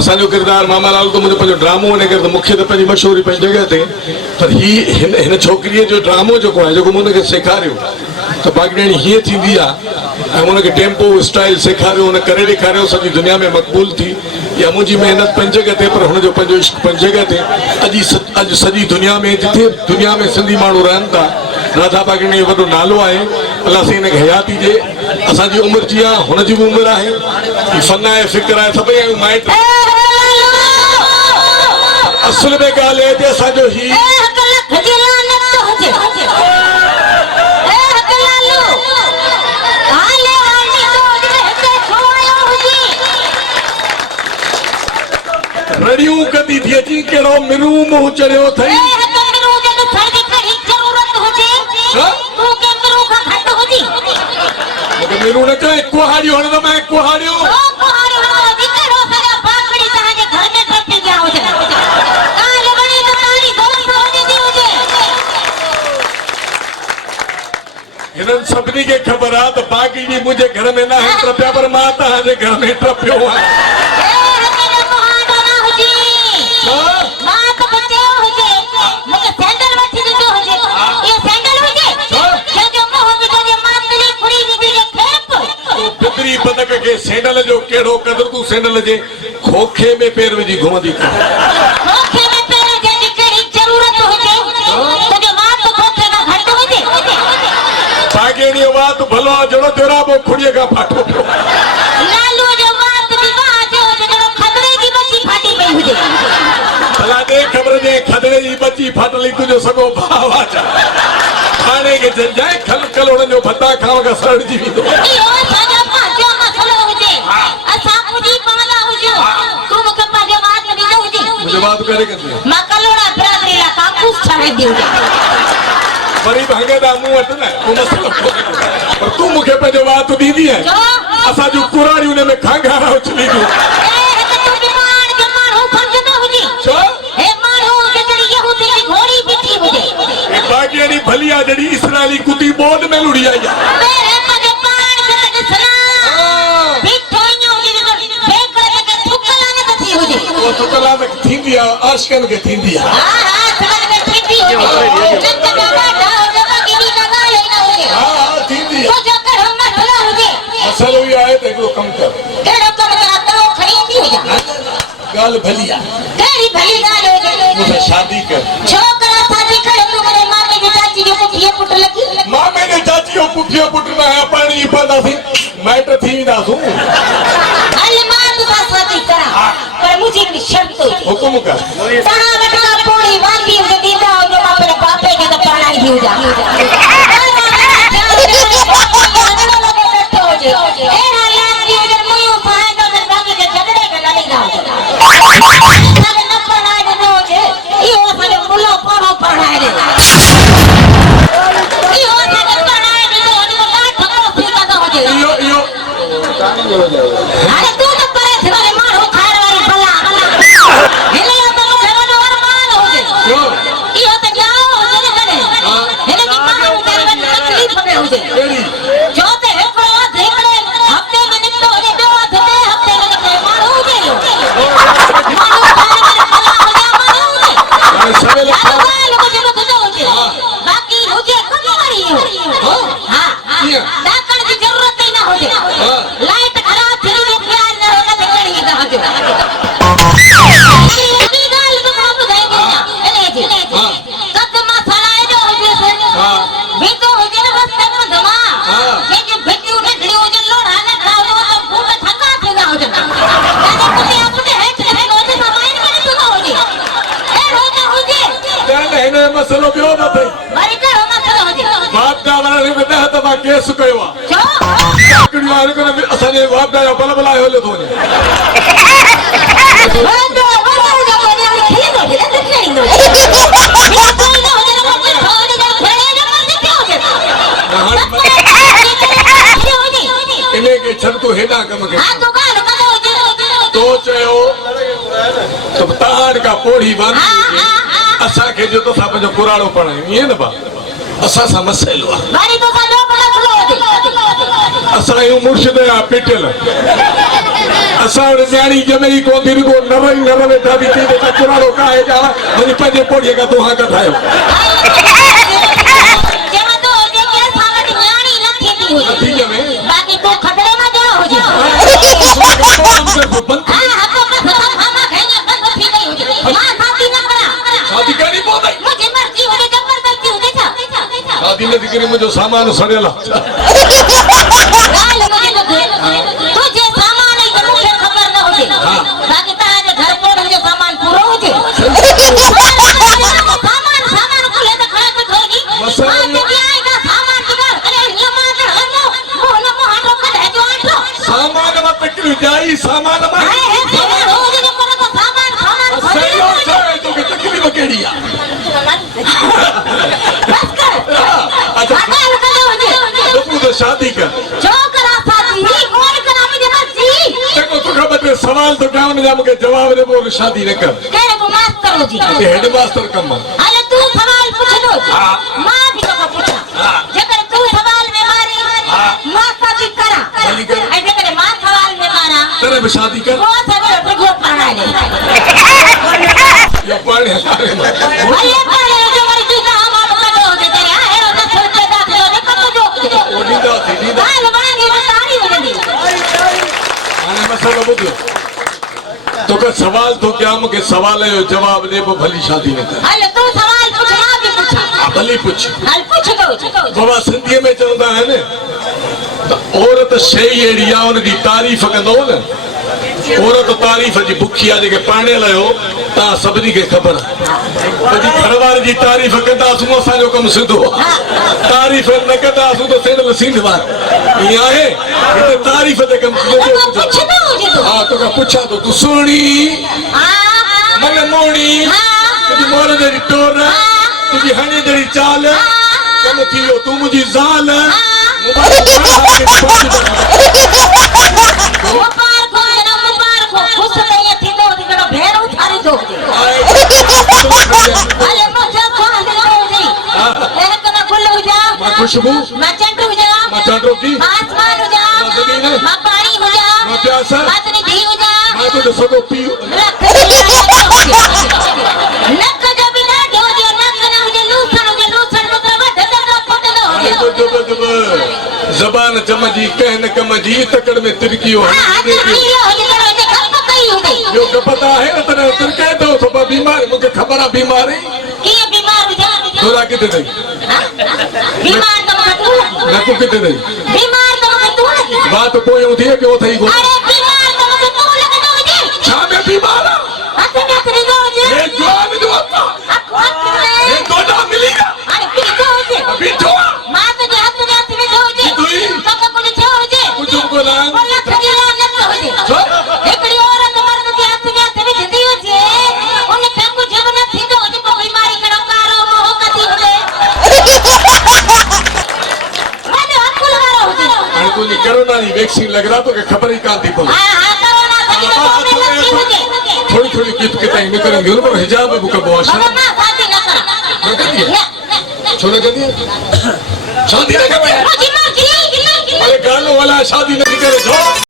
असांजो किरदार मामालाल तो मुझे पंहिंजो ड्रामो वञे करे त मूंखे त पंहिंजी मशहूरी पंहिंजी जॻह ते, पर हिन छोकिरीअ जो ड्रामो जेको आहे जेको मूं हुनखे सेखारियो त बागड़ियाणी हीअं थींदी आहे ऐं हुनखे टेम्पो स्टाइल सेखारियो, हुन करे ॾेखारियो, सॼी दुनिया में मक़बूल थी। या मुंहिंजी महिनत पंहिंजी जॻह ते पर हुनजो पंहिंजो इश्क पंहिंजी जॻह ते। अॼु सॼी दुनिया में जिथे दुनिया में सिंधी माण्हू रहनि था, राधा बागड़ियाणी वॾो नालो आहे। अलाह साईं हिनखे हयाती ॾिए। असांजी उमिरि जी आहे, हुनजी बि उमिरि आहे, हीउ फन आहे, फिक्र आहे, सभई आहियूं माइट। असुल में ॻाल्हि आहे त असांजो ही रड़ियूं कदी थी अची कहिड़ो मिरू मुंहुं चढ़ियो अथई। मिरू न चए कुहाड़ियो हण त मैं कुहाड़ियो हिननि सभिनी खे ख़बर आहे त बाग़ी मुंहिंजे घर में न आहे ट्रपिया, पर मां तव्हांजे घर में ट्रपियो आहियां। बदक के सैंडल जो केड़ो कदर तू सैंडल जे खोखे में पैर विझी घुमंदी खोखे में पैर जे केड़ी जरूरत हुजे तो जो मां तो खोखे का घट हुजे बागेणी बात भलो जड़ो तेरा बो खुड़िए का फाटो लालू जो बात विवाह जो जड़ो खतरे की बच्ची फाटी पई हुजे भला दे खबर जे खतरे की बच्ची फाटली तुजो सगो भावा जा खाने के जल जाए खल कलोड़न जो भत्ता खाव का सड़ जी दो बात करे करते मां कलोड़ा बरादरी ला कापूस छाड़े दियो बड़ी भागे दा मुंह वट ना को मसलो पर तू मुखे पे बात दी दी है असा जो कुराड़ी उने में खांगारा उछली जो ए तू बीमार जमार हो फर्ज ना हुजी छो ए मारो के जड़ी यहूदी की घोड़ी बिठी हुजे ए बागेणी भलिया जड़ी इस्राएली कुती बोध में लुड़ी आई मेरे मगे पान के सना बिठोइयो जी बेकर के थुकला ने थी हुजे वो थुकला में थींदी आ आशकन के थींदी आ हां थुकला में थींदी हो जब बाबा डाओ जब की लगा लेना हुजे हां थींदी तो जो कर हम मसला हुजे असल हुई आए त एकरो कम कर केड़ो कम करता हो खरीदी हो जा गाल भलिया केड़ी भली गाल हो गई मुझे शादी कर छोकरा शादी करे तू मेरे मामे की चाची जो पुठिए पुट लगी मामे की चाची जो पुठिए पुट ना है पानी पदा थी मैटर थी ना सु हल मां तू शादी करा पर मुझे एक शर्त है हुकुम कर कहां बटका पोड़ी वांगी के दीदा हो जो बापे बापे के तो पढ़ाई हो जा अरे तू तो परे थे वाले मारो खार वाली भला hele तो घरनो अरमान हो जे यो तो जाओ हो जे करे hele की मां करे तकलीफ में हो जे जो ते एकड़ो देखड़े हफ्ते में निकलो हो जे दो हफ्ते में निकले मारो हो जे मारो खार वाली भला हो जा मारो हो जे सबे लोग को जो तो हो जे बाकी हो जे कमारी हो हां दाकड़ की जरूरत ही ना हो जे लाइट मसलो बियो न थे मारी करो मसलो हो जे बाप का वाला ने बता तो बा केस कयो छो कड़ी वाले को असाने बाप का बल बल आयो ले थोने बंदो बंदो जो ने खेले दो खेले देखने दो कोई ना हो जे ना थोड़े जो खेले ना मत क्यों जे इने के छन तो हेडा कम के हां तो काल कम हो जे तो चयो तो ताड़ का पोड़ी बांधी असा के जो तो साप जो कुराड़ो पड़े ये न बा असा समस्या मारी तो का नो पड़ा खलो असा यू मुर्शिद आ पेटल असां वटि न्याणी ॼमे ई कोन थी रुगो नर वेठा बि थी वेठा पुराणो काहे ॼाणा वञी पंहिंजे पोड़ीअ खां तूं हां ठाहियो नथी ॼमे बाकी तो खतरे में जो हो जा शादी करणी पवंदी मुझे मर्जी हो जबरदस्ती हो छा शादी नथी करे मुंहिंजो सामान सड़ियल आहे गाल मुझे तो तुझे सामान है तो मुझे खबर न हो बाकी ताजे घर पर मुझे सामान पूरा हो सामान को ले तो खड़ा कर होगी आज भी आएगा सामान की अरे ये मार वो न मोहरो कर है जो आटो सामान मत किलो जाई सामान मत है रोज जो पर तो सामान सही हो जाए तो के तकलीफ केड़ी आ बस कर अच्छा गाल कर हो तू तो शादी कर जो करा शादी कौन करा मुझे मर्जी देखो तो खबर सवाल तो क्या उन्हें मुझे जवाब दे बोल शादी न कर केरे को मास्टर हो जी हेड मास्टर कम अरे तू सवाल पूछ लो मां भी तो पूछा जेकर तू सवाल में मारी मां शादी करा ऐ जेकर मां सवाल में मारा तेरे में शादी कर वो सब प्रगो पाना ले ये पढ़े सारे में अरे पढ़े जो मरी तू का हम आप हो जे तेरे है रो तो छोड़ के दाखिल हो कब जो ओडीदा सीधा हाल बना दी तारी हो जल्दी आने मसलो बुझो तो का सवाल तो क्या मुके सवाल है जवाब दे वो भली शादी न कर अरे तू सवाल पूछ मां भी पूछा भली पूछ हाल पूछ दो बाबा सिंधी में चवंदा है ने औरत शई एड़ी आ उन दी तारीफ कंदो न औरत तारीफ जी बुखी आ जेके पाणे लायो ता सभनी के खबर जी घरवार जी तारीफ कंदा सु असांजो कम सिधो तारीफ न कंदा सु तो सेंदल सिंधवा ये आहे इते तारीफ ते कम पूछ दो जो हां तो का पूछा तो तू सुणी हां मन मोणी तुझी मोर जड़ी टोर तुझी हणी जड़ी चाल कम थियो तू मुजी जाल खुशबू मैं चंटू हो जा मैं चंटू की आसमान हो जा मैं जमीन मैं पानी हो जा मैं प्यासा मैं तेरी धी हो जा मैं तो सगो पी नक जो बिना जो नक ना हो जा लूसन मतलब धधक फटलो हो जब जबान चमजी कहन कमजी तकड़ में तिरकी हो जो पता है ना तेरे तुर कह दो सब बीमार मुझे खबर है बीमारी की बीमार हो जा तोरा किते नहीं बीमार तो तू ना को किते नहीं बीमार तो तू नहीं बात कोई होती है कि वो थई गो अरे बीमार तो तू लग दो जी छा में बीमार हाथ में तेरी दो जी ये जवान जो आता ये दोना मिलेगा अरे पी दो जी अभी तो मां तो हाथ में दो जी दुई सब कुछ छो जी कुछ को ना बोला खजीला न हो जी एकड़ी औरत मर्द के हाथ में दी हो जी उन फेंकू जब न थी दो जी को बीमारी करो कारो मोह कती हो जे मैंने अकुल मारो हो जी अरे तू कोरोना की वैक्सीन लग रहा तो के खबर ही कान थी पड़ी हां कोरोना सही में लगी हो जी थोड़ी थोड़ी कित के टाइम में करेंगे उन पर हिजाब बुक बोश मां शादी न करा छोड़ कर दिया शादी न कर मर्जी अरे गालों वाला शादी नहीं करे